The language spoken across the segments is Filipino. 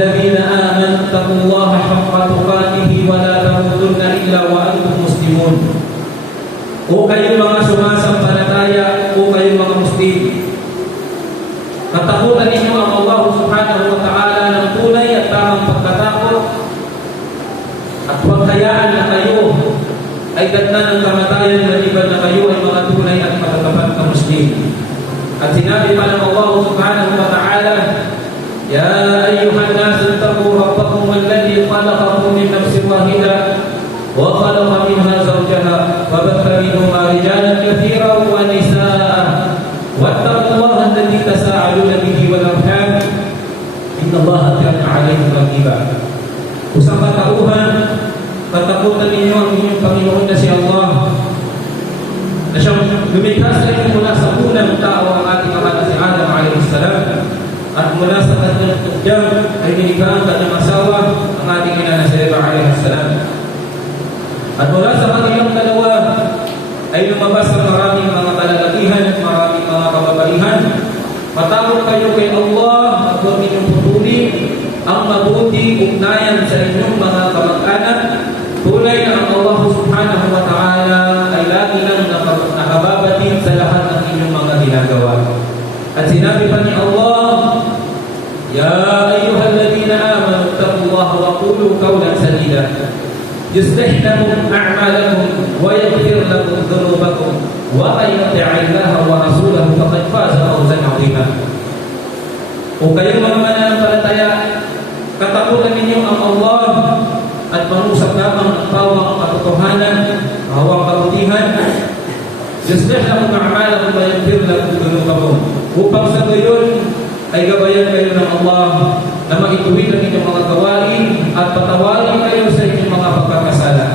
الذين آمنوا اتقوا الله حق تقاته ولا تموتن إلا وأنتم مسلمون. O kayong mga sumasampalataya, o kayong mga Muslim, katakutan ninyo ang Allah subhanahu wa ta'ala ng tunay at tamang pagkatakot, at huwag hayaan na kayo ay datnan ng kamatayan maliban na kayo ay mga tunay at matatapat na Muslim. At sinabi pa ng Allah subhanahu wa ta'ala, يا أيها الناس اتقوا ربكم الذي خلقكم من نفس واحدة وخلق منها زوجها وبث منهما رجالا كثيرا ونساء واتقوا الله الذي تساءلون به والأرحام إن الله كان عليكم رقيبا. Usang katauhan, katakutan ninyo ang inyong Panginoon na si Allah, na siyang lumikha sa inyo mula sa unang tao, ang ating ama na si Adam alayhi salam. At mula sa kanyang tugyang ay nilikha ang kanyang asawa, ang ating ina na si Eva alayhi salam. At mula sa kanilang dalawa ay lumabas ang maraming mga kalalakihan at maraming mga kababaihan. Matakot kayo kay Allah at huwag ninyong putulin ang mabuti ugnayan sa inyong mga kamag-anak. Tunay na ang Allah subhanahu wa ta'ala ay lagi nang nakababatid sa lahat ng inyong mga ginagawa. At sinabi pa ni Allah, يا أيها الذين آمنوا اتقوا الله وقولوا قولا سديدا يصلح لكم أعمالكم ويغفر لكم ذنوبكم ومن يطع الله ورسوله فقد فاز فوزا عظيما. O kayong mga mananampalataya, katakutan ninyo ang Allah at mangusap lamang ang pawang katotohanan, pawang kabutihan. يصلح لكم أعمالكم ويغفر لكم ذنوبكم. Upang sa gayon ay gabayan kayo ng Allah na maituwid ang inyong mga gawain at patawarin kayo sa inyong mga pagkakasala.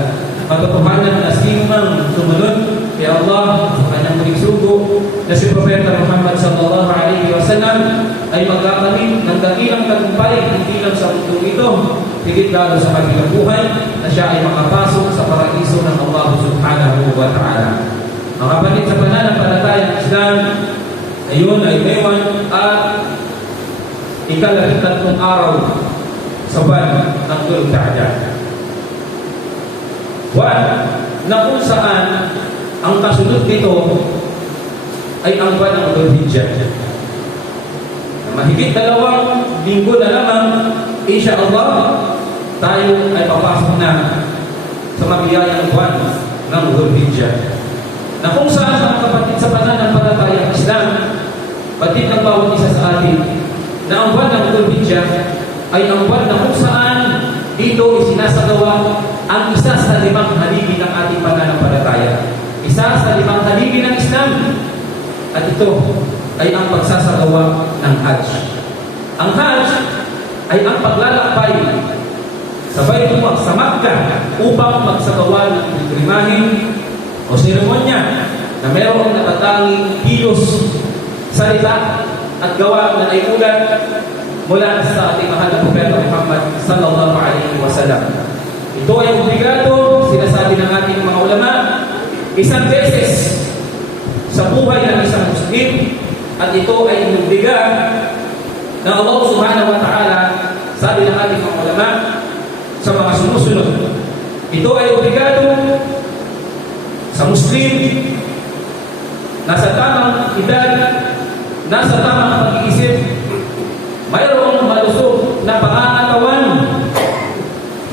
Katotohanan na sinumang sumunod kay Allah sa kanyang muling sugo na si Propeta Muhammad sallallahu alaihi wasallam ay magkakaroon ng dakilang tagumpay hindi lang sa mundo ito, higit lalo sa kanilang buhay na siya ay makapasok sa paraiso ng Allah subhanahu wa ta'ala. Mga kapatid sa pananampalatayang Islam, ayun ay Maywan at ika-13 araw sa buwan ng Dhul-Qa'dah. Buwan na kung saan ang kasunod nito ay ang buwan ng Dhul-Hijjah. Mahigit 2 linggo na lamang, insyaAllah, tayo ay papasok na sa mabiyayang buwan ng Dhul-Hijjah. Na kung saan mga kapatid sa pananampalatayang Islam, batid ng bawat isa sa atin, na ang buwan ng Dhul-Hijjah ay ang buwan na kung saan dito isinasagawa ang isa sa 5 haligi ng ating pananampalataya. Isa sa 5 haligi ng Islam. At ito ay ang pagsasagawa ng Hajj. Ang Hajj ay ang paglalakbay sa Baitullah sa Makkah upang magsagawa ng pilgrimahin o seremonya na mayroong natatanging kilos, salita at gawa na naiulat mula sa ating mahal na Propeta Muhammad sallallahu alaihi wasallam. Ito ay obligado, sinasabi ng ating mga ulama, isang beses sa buhay ng isang Muslim, at ito ay inobliga ng Allah subhanahu wa ta'ala, sabi ng ating mga ulama, sa mga sumusunod. Ito ay obligado sa Muslim, nasa tamang edad, nasa tamang pag-iisip, mayroong malusog na pangangatawan,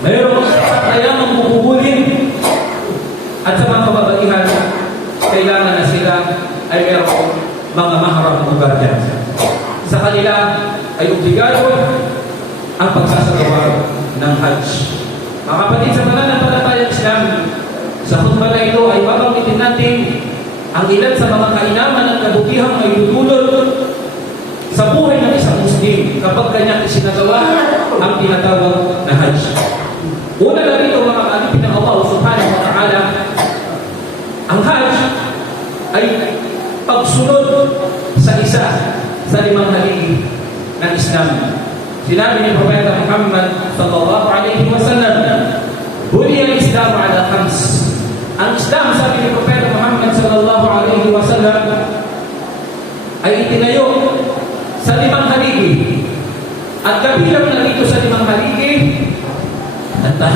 mayroong kayamang bubulin, at sa mga kababaihan, kailangan na sila ay mayroong mga maharap lugar dyan. Sa kanila ay obligado ang pagsasagawa ng Hajj. Mga kapatid sa pananampalatayang Islam, sa khutbah na ito ay babanggitin natin ang ilan sa mga kainaman at kabutihang ay dudulot sa buhay ng isang Muslim kapag kanyang isinagawa ang tinatawag na Hajj. Una na rito, mga kalipin ng Allah subhanahu wa ta'ala, ang Hajj ay pagsunod sa isa sa 5 haligi ng Islam. Sinabi ni Propeta Muhammad sallallahu alaihi wasallam, "Buniya al-Islam ala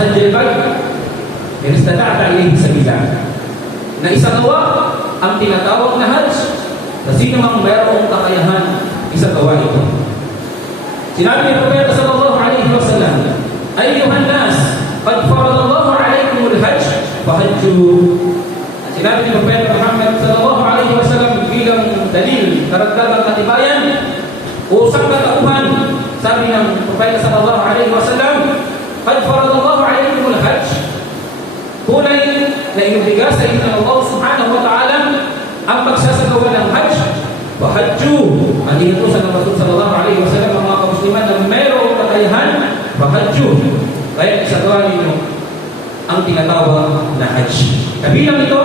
hajj al-bayt in istata'ta ilayhi sabila. Na isagawa ang tinatawag na hajj na sino mang mayroong kakayahan isagawa ito. Sinabi ni Propeta sallallahu alaihi wasallam, ayyuhan nas, qad faradallahu alaikumul hajj fahajju. Sinabi ni Propeta Muhammad sallallahu alaihi wasallam bilang dalil, karagdagang katibayan, usang katauhan, sabi ng Propeta sallallahu alaihi wasallam, qad faradallahu alaikumul hajj. Tunay na inubigay sa inyo ng Allah subhanahu wa ta'ala ang pagsasagawa ng hajj. Fahajju, ang inutusan ng Rasul sallallahu alaihi wasallam ang mga kamusliman na mayroong kakayahan, fahajju. Kaya isagawa ninyo ang tinatawag na hajj. Kabilang ito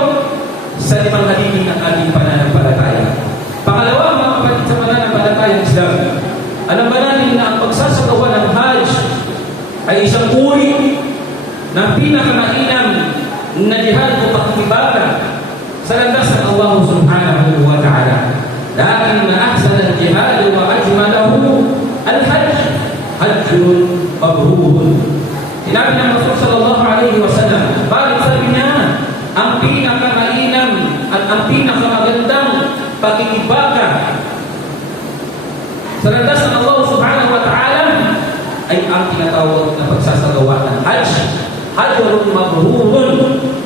sa limang haligi ng ating pananampalataya. Pangalawa, mga kapatid sa pananampalataya ng Islam, alam ba natin na ang pagsasagawa ng hajj ay isang uri ng pinakamainam na jihad o pakikibaka sa landas ng Allah subhanahu wa ta'ala. Lakin na ahsan al-jihad wa ajmalahu al-hajj, hajjun mabrurun. Sinabi ng Rasul sallallahu alaihi wasallam, bakit sabi niya, ang pinakamainam at ang pinakamagandang pakikibaka sa landas ng Allah subhanahu wa ta'ala ay ang tinatawag na pagsasagawa ng hajj, hajjun mabrurun,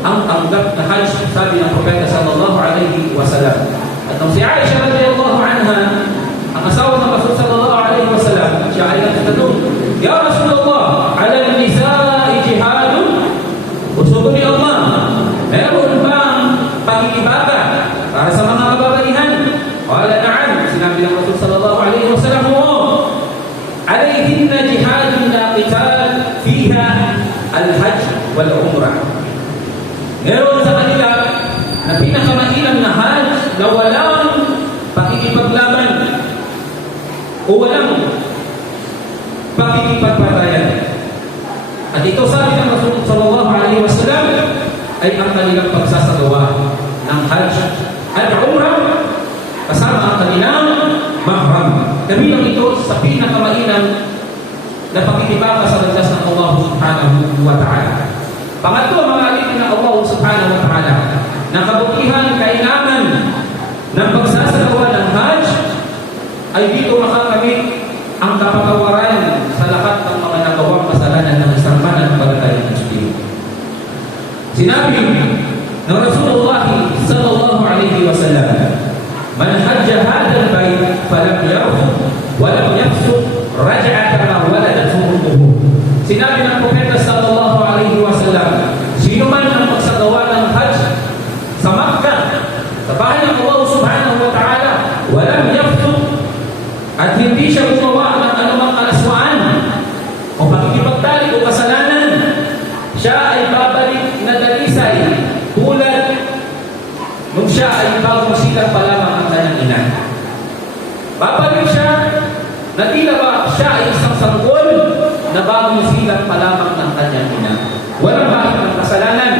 ang tanggap na hajj, sabi ng Propeta sallallahu alaihi wasallam. At nung si Aisha radhiyallahu anha, ang asawa ng Rasul sallallahu alaihi wasallam, siya ay nagtatanong, Ya Rasulullah, ala nisa'i jihadun? Gusto ni Allah, meron bang pakikibaka para sa mga kababaihan? Wala na'am, sinabi ng Rasul sallallahu alaihi wasallam, alayhinna jihadun la qital fiha al-hajj wal-umrah. Meron sa kanila na pinakamainam na hajj na walang pakikipaglaban o walang pakikipagpatayan. At ito sabi ng Rasul sallallahu alaihi wasallam ay ang kanilang pagsasagawa ng hajj at umrah kasama ang kanilang mahram. Kabilang ito sa pinakamainam na pakikibaka sa landas ng Allah subhanahu wa ta'ala. Pangatlo, mga alipin ng Allah subhanahu wa ta'ala, na kabutihan, kainaman ng pagsasagawa ng hajj ay dito makakamit ang kapatawaran sa lahat ng mga nagawang kasalanan ng isang mananampalatayang Muslim. Sinabi ng Rasulullah sallallahu alaihi wasallam, man hajja hadha al-bayt falam yarfud wa lam yafsuq raja'a kama waladathu ummuhu. Sinabi ng Propeta sallallahu alaihi wasallam, sino man ang magsagawa ng hajj sa Makkah, sa bahay ng Allah subhanahu wa ta'ala, walam yafsuq, at hindi siya gumawa ng anumang kalaswaan o pakikipagtalik o kasalanan, siya ay babalik na dalisay tulad nung siya ay bagong silang pa lamang ang kanyang ina. Babalik siya na tila ba siya ay isang sanggol na bagong silang pa lamang ng kanyang ina. Walang bakit ng kasalanan.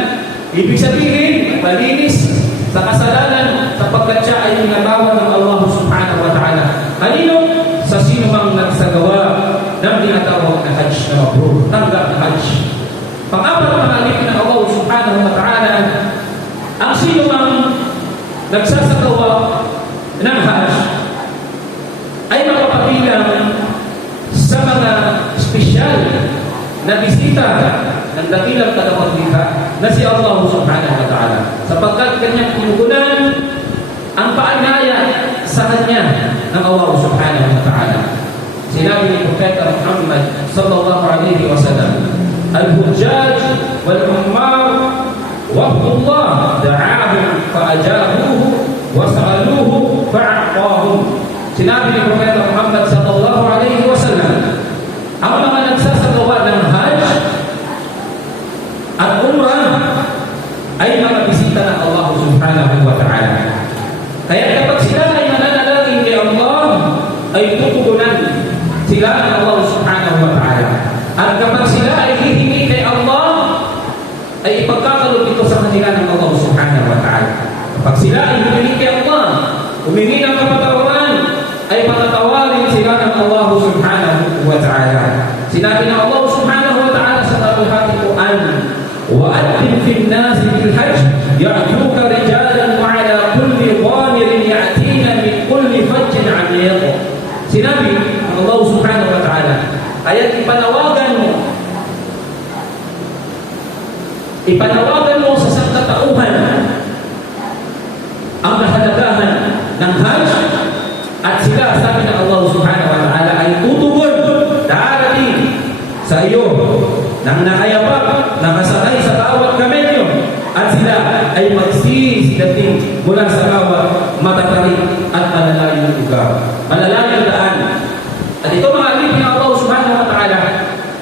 Ibig sabihin, malinis sa kasalanan sapagkat siya ay pinagawa ng Allah subhanahu wa ta'ala. Kanino? Sa sino mang nagsagawa ng tinatawag na hajj na mabrur, tanggap na hajj. Pang-apat na alipin ng Allah subhanahu wa ta'ala, ang sino mang nagsasagawa ng hajj ay makapabilang sa mga espesyal na bisita ng dakilang tagapaglikha na si Allah subhanahu wa ta'ala, sapagkat kanyang pinugunan ang paanyaya sa kanya ng Allah subhanahu wa ta'ala. Sinabi ni Propeta Muhammad sallallahu alaihi wasallam, al-hujjaj wal-ummar waqtullah da'ahum fa'ajabuhu wa sa'aluhu fa'aqahum. Sinabi ni Propeta Muhammad sallallahu alaihi wasallam, ang mga nagsasagawa ng hajj at umrah ay mga bisita ng Allah subhanahu wa ta'ala. Kaya kapag sila ay mananalangin kay Allah, ay tutugunan sila ng Allah subhanahu wa ta'ala. At kapag sila ay hihingi kay Allah, ay ipagkakalog ito sa kanila ng Allah subhanahu wa ta'ala. Kapag sila ay hihingi kay Allah, humingi ng kapatawaran, ay patatawarin sila ng Allah subhanahu wa ta'ala. Sinabi ng Allah subhanahu wa ta'ala sa Al-Quran, وأذن في الناس بالحج يأتوك رجالا وعلى كل ضامر يأتين من كل فج عميق. Sinabi ng Allah subhanahu wa ta'ala, kaya't ipanawagan mo sa sangkatauhan ang kahalagahan ng Hajj, at sila, sabi ng Allah subhanahu wa ta'ala, ay tutugon, darating sa iyo nang nakayapa, nakasakay sa bawat kamelyo, at sila ay magsisidating mula sa bawat matatarik at malalayong lugar, malalayong daan. At ito mga alipin ng Allah subhanahu wa ta'ala,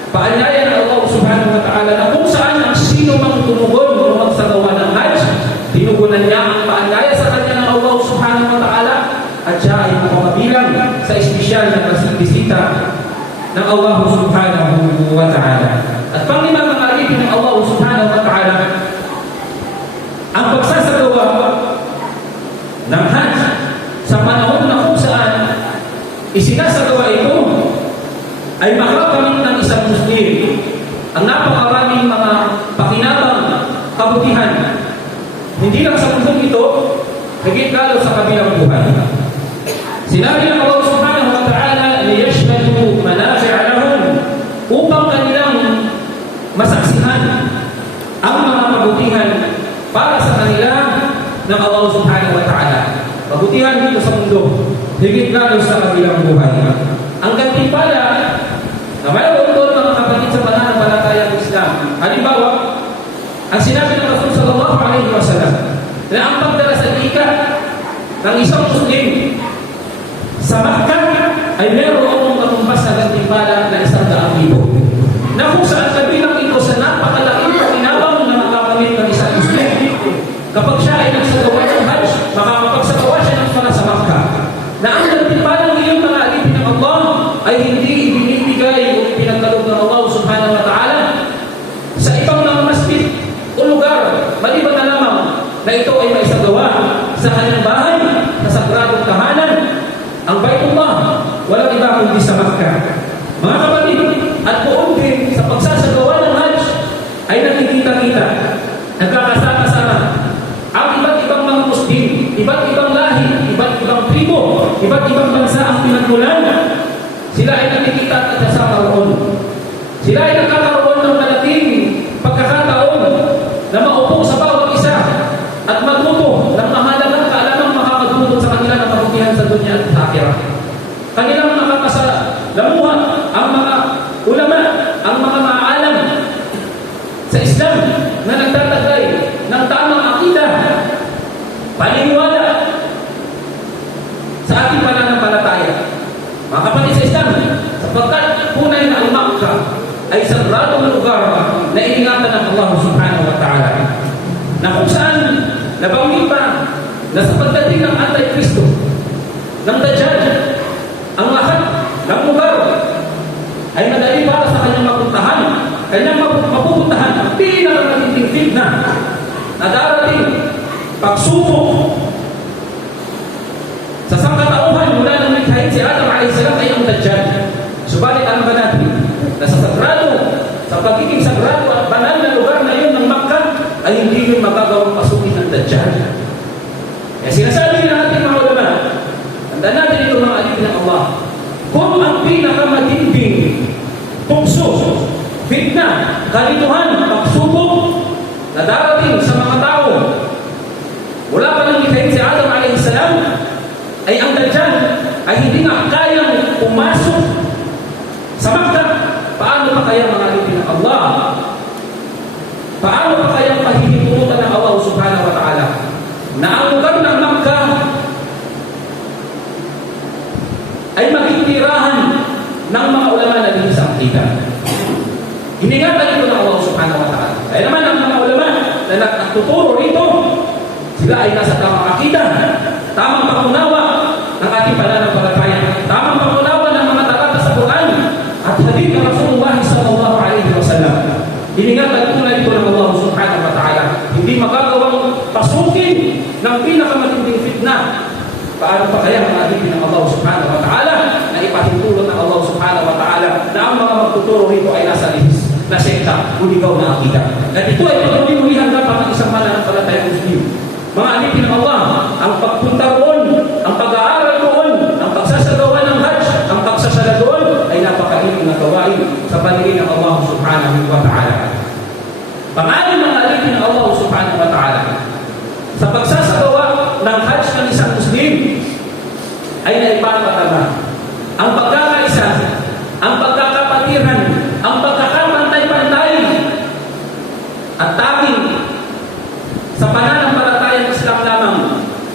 paanyaya ng Allah subhanahu wa ta'ala na kung saan ang sino mang tumugon o magsagawa ng Hajj, tinugunan niya ang paanyaya sa kanya ng Allah subhanahu wa ta'ala, at siya ay makabilang sa espesyal na bisita ng Allah subhanahu wa ta'ala. At panglima mga alipin ng Allah subhanahu wa ta'ala, ang pagsasagawa ng Hajj sa panahon na kung saan isinasagawa ito ay makakamit ng isang Muslim ang napakaraming mga pakinabang kabutihan, hindi lang sa mundong ito, higit lalo sa kabilang buhay. Sinabi ng Allah subhanahu wa ta'ala, liyashhadu manafi'a lahum, upang kanilang masaksihan ang mga kabutihan para sa kanila ng Allah subhanahu wa ta'ala. Kabutihan dito sa mundo, higit lalo sa kabilang buhay. Ang gantimpala na mayroon doon mga kapatid sa pananampalatayang Islam. Halimbawa, ang sinabi ng Rasul sallallahu alaihi wasallam na ang pagdala sa ika ng isang Muslim sa Makkah ay mayroong matumbas na gantimpala na 100,000. Na kung saan kabilang ito sa napakalaking pakinabang na makakamit ng isang Muslim kapag siya ay nagsagawa ng Hajj, makapagsagawa siya ng sala sa Makkah. Na ang gantimpalang iyon mga alipin ng Allah ay hindi ibinibigay o pinagkaloob ng Allah subhanahu wa ta'ala sa ibang mga masjid o lugar, maliban na lamang na ito ay maisagawa sa kanyang bahay, sa sagradong tahanan, ang Baitullah, walang iba kundi sa Makkah. Mga kapatid, at buong din sa pagsasagawa ng Hajj ay nakikita-kita, nagkakasama-sama ang iba't ibang mga Muslim, iba't ibang lahi, iba't ibang tribo, iba't ibang bansa ang pinagmulan. Sila ay nakikita at kasama roon. Sila ay nakakaroon ng malaking pagkakataon na maupo sa bawat isa at magluto ng mahalagang kaalamang makakagluto sa kanila ng kabutihan sa dunya at akhirah. Kanilang makakasalamuha ang mga ulama, ang mga maalam sa Islam na nagtatagay ng tamang akida, paniniwala sa ating pananampalataya. Mga kapatid sa Islam, sapagkat tunay na ang Makkah ay sagradong lugar na iningatan ng Allah subhanahu wa ta'ala, na kung saan nabanggit pa na sa pagdating ng Antikristo, ng Dajjal, ang lahat ng lugar ay madali para sa kanyang mapuntahan, kanyang mapupuntahan ang pinakamatinding fitna na darating, pagsubok sa sangkatauhan mula ng likhain si Adam a.s. ay ang Dajjal. Subalit ano ba natin? Na sa sagrado, sa pagiging sagrado at banal na lugar na yun ng Makkah, ay hindi yun magagawang pasukin ng Dajjal. Kaya sinasabi ng ating mga ulama, tandaan natin ito mga alipin ng Allah, kung ang pinakamatinding tukso, fitna, kalituhan, pagsubok na darating sa mga tao mula pa ng likhain si Adam a.s. ay ang Dajjal ay hindi na kayang pumasok sa Makkah, paano pa kaya mga alipin ng Allah? Paano pa kaya pahihiputan ng Allah subhanahu wa ta'ala na ang lugar ng Makkah ay maging tirahan ng mga ulama na din sa akida? Iningatan ito ng Allah subhanahu wa ta'ala. Kaya naman ang mga ulama na nagtuturo rito, sila ay nasa tamang akida, tamang pangunawa ng ating pananampalataya, tamang pangunawa ng mga talata sa Quran at hadith ng Rasulullah sallallahu alaihi wasallam. Iningatan tunay ito ng Allah subhanahu wa ta'ala, hindi magagawang pasukin ng pinakamatinding fitna. Paano pa kaya ang alipin ng Allah subhanahu wa ta'ala na ipahintulot ng Allah subhanahu wa ta'ala na ang mga magtuturo rito ay nasa lihis na sekta, iligaw na akida. At ito ay pagmuli-muli hanggapan ng isang mananampalatayang Muslim. Mga alipin ng Allah, ang pagpunta roon, ang pag-aaral roon, ang pagsasagawa ng Hajj, ang pagsasala doon ay napakailing na gawain sa paligid ng Allah subhanahu wa ta'ala. Pangalan mga alipin ng Allah subhanahu wa ta'ala sa pagsasagawa ng Hajj ng isang Muslim ay naipapatama ang pagkakaisa, ang pagkakapatiran, ang pagkakapantay-pantay at tanging sa pananampalatayang Islam lamang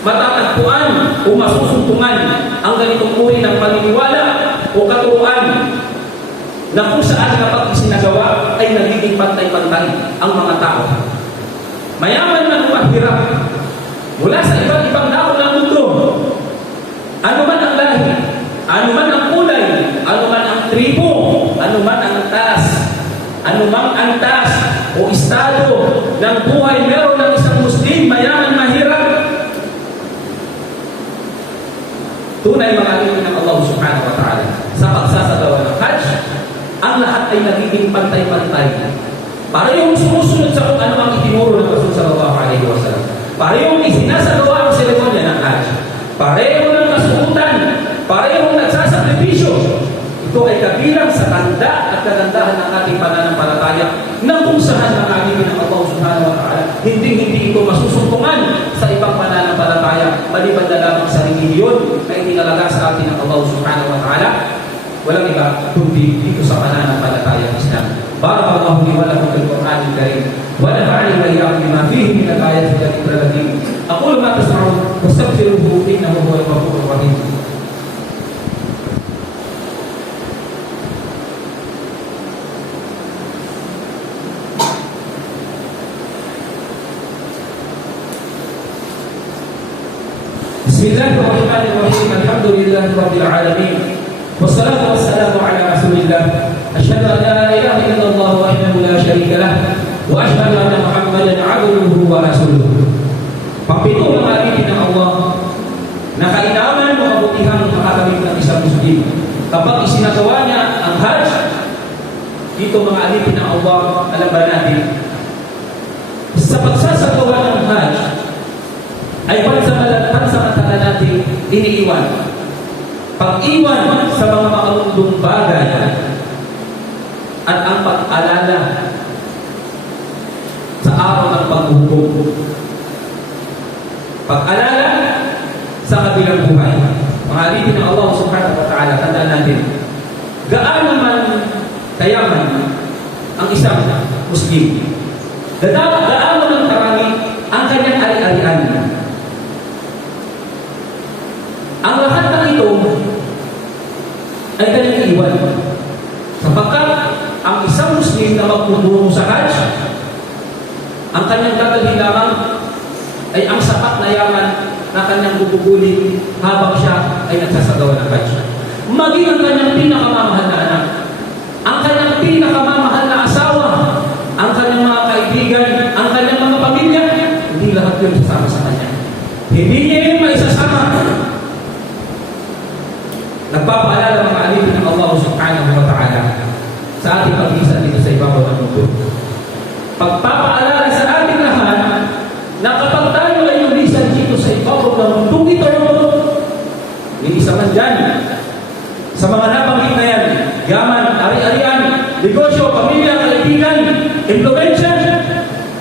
matatagpuan o masusuntungan ang ganitong uri ng paniniwala o katuruan na kung saan kapag isinagawa ay nagiging pantay-pantay ang mga tao. Mayaman man o mahirap mula sa iba't ibang dako ng mundo, ano man ang lahi, ano man ang kulay, ano man ang tribo, ano man ang anumang antas o estado ng buhay meron ng isang Muslim, mayaman, mahirap. Tunay mga alipin ng Allah subhanahu wa ta'ala sa pagsasagawa ng Hajj, ang lahat ay nagiging pantay-pantay. Parehong sumusunod sa kung ano ang itinuro ng Rasul sallallahu alaihi wasallam. Parehong isinasagawa ang seremonya ng Hajj. Parehong ng kasukutan, parehong nagsasakripisyo. Ito ay kabilang sa tanda at kagandahan ng ating pananampalataya na kung saan ang alipin ng Allah subhanahu wa ta'ala hindi ito masusuntungan sa ibang pananampalataya maliban na lamang sa relihiyon na itinalaga sa atin ng Allah subhanahu wa ta'ala. Walang iba kundi dito sa pananampalataya ng Islam. Barakallahu li wa lakum fil Qur'anil Karim wa nafa'ani wa iyyakum bima fihi min al-ayati wa dhikril hakim. Aqulu ma tasma'un wastaghfiruhu innahu huwal ghafurur rahim. Bismillahirrahmanirrahim. Alhamdulillahi rabbil alamin. Wassalatu wassalamu ala Rasulillah. Asyhadu an la ilaha illallah wahdahu la syarika lah wa asyhadu anna Muhammadan 'abduhu wa rasuluh. Pagpito mga alipin ng Allah na kainaman o kabutihang makakamit ng isang Muslim kapag isinagawa niya ang Hajj, dito mga alipin ng Allah, alam ba natin sa pagsasagawa ng Hajj ay pansamantala natin iniiwan. Pag-iwan sa mga makamundong bagay at ang pag-alala sa araw ng paghukom. Pag-alala sa kabilang buhay. Mga alipin ng Allah subhanahu wa ta'ala, tandaan natin, gaano man kayaman ang isang Muslim, gaano ng karami ang kanyang ari-arian. Ang lahat ng ito ay kanyang iwan. Sapagkat ang isang Muslim na magtutulong sa Hajj, ang kanyang dadalhin lamang ay ang sapat na yaman na kanyang bubugulin habang siya ay nagsasagawa ng Hajj. Maging ang kanyang pinakamamahal na anak, ang kanyang pinakamamahal na asawa, ang kanyang mga kaibigan, ang kanyang mga pamilya, hindi lahat yun sasama sa kanya. Hindi niya yun maisasama. Nagpapaalala mga alipin ng Allah subhanahu wa ta'ala sa ating pag-iisa dito sa ibabaw ng mundo. Pagpapaalala sa ating lahat na kapag tayo ay lumisan dito sa ibabaw ng mundo ito, may isa man dyan sa mga nabanggit na yan, yaman, ari-arian, negosyo, pamilya, kaibigan, impluensya,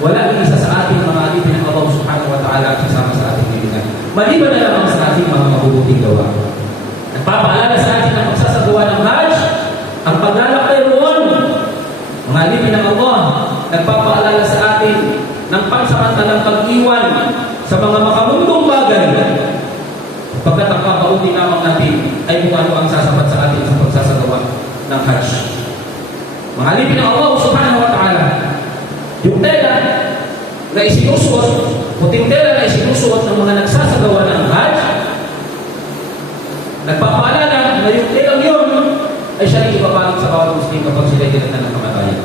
wala isa sa ating mga alipin ng Allah subhanahu wa ta'ala at sasama sa ating kaibigan. Maliban na lamang sa ating mga mabubuting gawa. Nagpapaalala sa atin ang pagsasagawa ng Hajj, ang paglalakbay roon. Mga alipin ng Allah, nagpapaalala sa atin ng pansamantalang pag-iwan sa mga makamundong bagay. Pagkat ang papauti lamang natin ay kung ano ang sasapat sa atin sa pagsasagawa ng Hajj. Mga alipin ng Allah subhanahu wa ta'ala, yung tela na isinusuot, puting tela na isinusuot ng mga nagsasagawa ng Hajj, nagpapaalala na yung telang yun ay siya rin ipapalit sa bawat Muslim kapag sila dinatan ng kamatayan.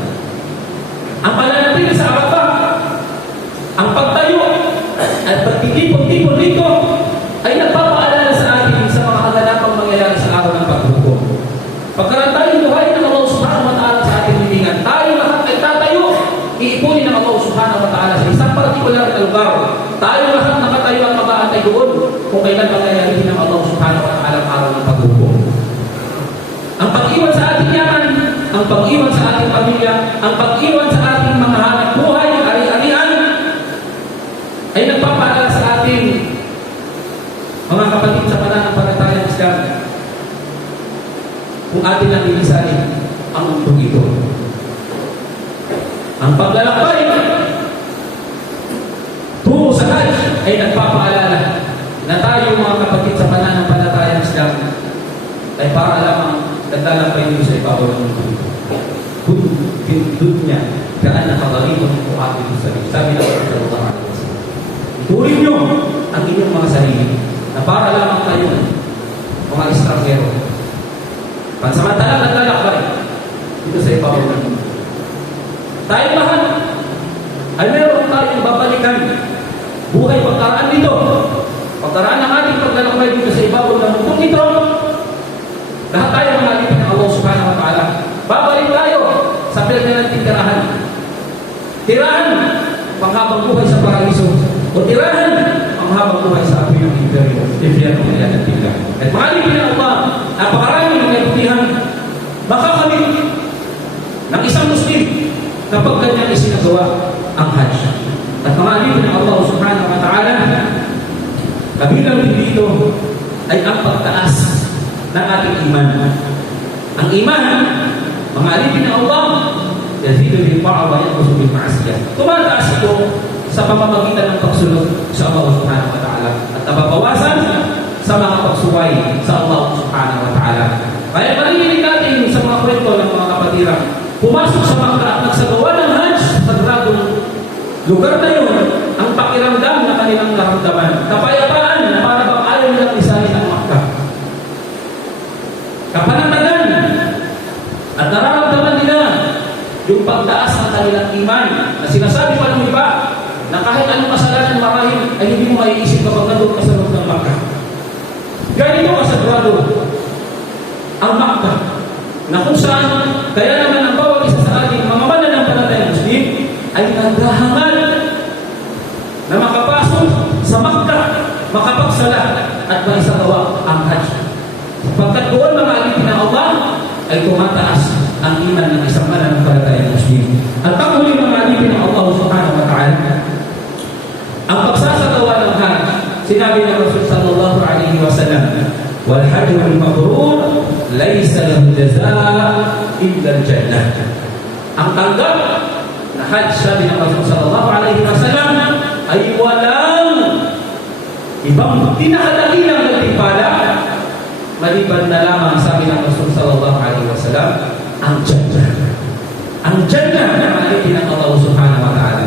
Ang pananatili sa Arafah, ang pagtayo at pagtitipon-tipon dito ay nagpapaalala sa atin sa mga kaganapang mangyayari sa araw ng paghukom. Pagkaroon tayong buhay ng Allah subhanahu wa ta'ala sa ating libingan, tayo lahat ay tatayo Allah subhanahu wa ta'ala sa isang partikular na lugar. Tayo lahat nakatayo at mag-aantay doon kung kailan mangyayari ng Allah subhanahu wa ta'ala ang araw ng paghukom. Ang pag-iwan sa ating yaman, ang pag-iwan sa ating pamilya, ang pag-iwan sa ating mga hanap buhay, ari-arian, ay nagpapaalala sa ating mga kapatid sa pananampalatayang Islam kung atin lang ilisanin ang mundong ito. Ang paglalakbay tungo sa Hajj ay nagpapaalala na tayo mga kapatid sa pananampalatayang Islam ay para lamang naglalakbay dito sa ibabaw ng mundo. Dun niya, kaan nakabalipan mo atin sa sarili. Sabi na Allah sallallahu alaihi wasallam, ituloy nyo ang inyong mga sarili na para lamang kayo mga estranghero. Pansamantala naglalakbay dito sa ibabaw ng mundo. Tayo lahat ay meron tayong babalikan buhay pagkaraan dito. Pagkaraan ng ating paglalakbay dito sa ibabaw ng mundo ito, lahat tayo mangalipin ng Allah subhanahu wa ta'ala. Babalik tayo sa pinagnalanting tirahan. Tirahan panghabang buhay sa paraiso o tirahan panghabang buhay sa api ng imperium. Imperium ng pinagnalanting. At mangalipin ng Allah, napakarami ng kaibutihan makakamit ng isang Muslim kapag kanyang isinagawa ang Hajj. At mangalipin ng Allah subhanahu wa ta'ala, kabilang din dito ay ang pagtaas ng ating iman. Ang iman, mga alipin ng Allah, yazidu bil ta'a wa yanqusu bil ma'siyah. Tumataas ito sa pamamagitan ng pagsunod sa Allah subhanahu wa ta'ala at nababawasan sa mga pagsuway sa Allah subhanahu wa ta'ala. Kaya marinig natin sa mga kwento ng mga kapatiran, pumasok sa Makkah at nagsagawa ng Hajj sa gradong lugar na yun, ang pakiramdam na kanilang naramdaman, kapayapaan na para bang ayaw nilang isahin ang Makkah. Kapanatagan at nararamdaman nila yung pagtaas ng kanilang iman na sinasabi pa ng iba na kahit anong kasalanan marahil ay hindi mo maiisip kapag nandun ka sa loob ng Makkah. Ganito kasagrado ang Makkah na kung saan kaya naman ang bawat isa sa ating mga mananampalatayang Muslim ay naghahangal na makapasok sa Makkah, makapagsala at maisagawa ang Hajj. Pagkat doon mga alipin ng Allah ay tumataas ang iman ng isang mananampalatayang Muslim. At ang huling mga alipin ng Allah subhanahu wa ta'ala, ang pagsasagawa ng Hajj, sinabi ng Rasul sallallahu alaihi wasallam, wal hajjul mabrur laysa lahu jazaa illa al-jannah. Ang tanggap na Hajj, sabi ng Rasul sallallahu alaihi wasallam, ay walang ibang tinakadakilang nagtimpala maliban na lamang, sabi ng Rasul sallallahu alaihi wasallam, ang Jannah. Ang Jannah na malitin ng Allah subhanahu wa ta'ala,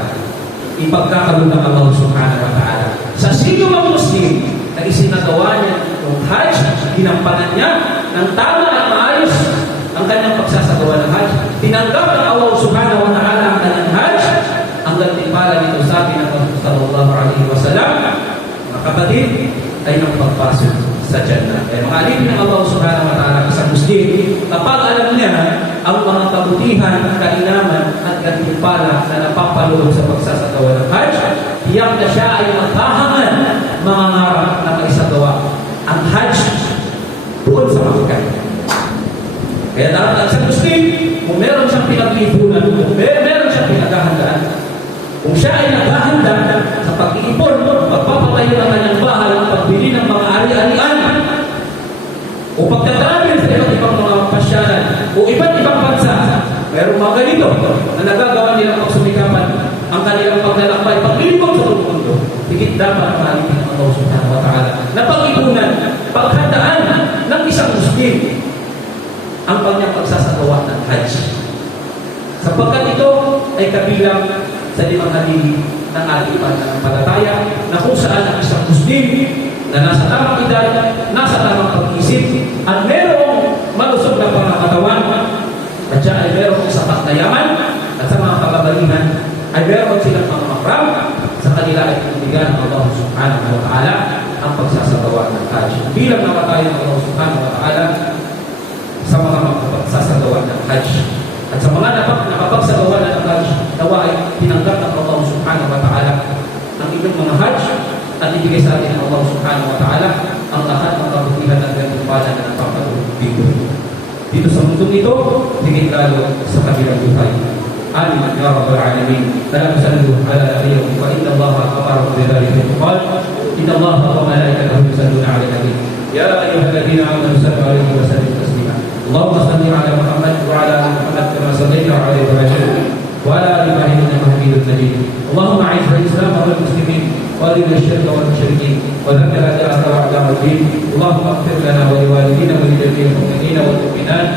ipagkakaroon ng Allah subhanahu wa ta'ala sa sino mang Muslim na isinagawa niya ng Hajj, ginampanan niya ng tama at maayos ang kanyang pagsasagawa ng Hajj, tinanggap ng Allah subhanahu wa ta'ala ang kanyang Hajj, ang gantimpala nito, sabi ng Rasul sallallahu alaihi wasallam, mga kapatid, ay nang pagpasok sa Jannah. Kaya mga alipin ng Allah subhanahu wa ta'ala isang Muslim, kapag alam niya ang mga kabutihan, kainaman at gantimpala na napapaloob sa pagsasagawa ng Hajj, tiyak na siya ay maghahangan mga ngarap na maisagawa ang Hajj doon sa Makkah. Kaya dapat isang Muslim, kung meron siyang pinag-iipunan, kung meron siyang pinaghahandaan, kung siya ay naghahanda sa pag-iipon, pagpapatayo ng kanyang bahay, pagbili ng mga ari-arian, o pagtatravel sa iba't ibang mga pasyalan, o iba't ibang bansa, mayroong mga ganito na nagagawa nilang pagsumikapan ang kanilang paglalakbay, paglilipot sa mundo. Higit dapat maalipin ng Allah subhanahu wa ta'ala na pag-ipunan, paghandaan ng isang Muslim ang kanyang pagsasagawa ng Hajj. Sapagkat ito ay kabilang sa limang haligi ng ating pananampalataya na kung saan ang isang Muslim na nasa tamang edad, nasa tamang pag-isip, at merong malusog na pangakatawan, at siya ay merong sapat na yaman, at sa mga kababalihan ay meron silang mga makram, sa kanila ay pinibigyan ng Allah subhanahu wa ta'ala ang pagsasagawa ng Hajj. Bilang nakatayo ng Allah subhanahu wa ta'ala sa mga pagsasagawa ng Hajj. At sa mga nakapagsagawa ng Hajj, nawa ay tinanggap ng Allah subhanahu wa ta'ala ang inyong mga hajj at ibigay sa atin ng Allah subhanahu wa ta'ala ang lahat ng kabutihan at gantumpalan na napapatuloy dito sa mundong ito, higit lalo sa kabilang buhay. Amin ya rabbal alamin. Salam sallu ala nabiyyina wa inna Allaha amara bidhalika qala inna Allaha wa malaikatahu yusalluna ala nabi ya ayyuhalladhina amanu sallu alaihi wa sallimu taslima. Allahumma salli ala Muhammad wa ala ali Muhammad kama sallaita ala Ibrahim wa ala ali Ibrahim innaka Hamidum Majid. Allahumma a'izz al-islam wal muslimin wa adhil ash-shirka wal mushrikeen wa dammir a'da'aka wa a'da' ad-din. Allahumma ighfir lana wa liwalidina wa li jami'il mu'minina wal mu'minat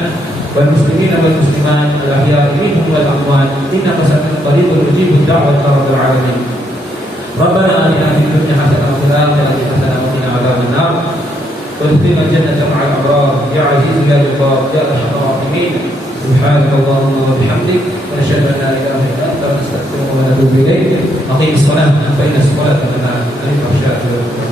والمسلمين والمسلمات الأحياء منهم والأموات إنك سميع قريب مجيب الدعوة يا رب العالمين. ربنا آتنا في الدنيا حسنة وفي الآخرة حسنة وقنا عذاب النار وادخلنا الجنة مع الأبرار يا عزيز يا جبار يا أرحم الراحمين. سبحانك اللهم وبحمدك ونشهد أن لا إله إلا أنت نستغفرك ونتوب إليك. أقيم الصلاة فإن الصلاة تنهى عن الفحشاء والمنكر.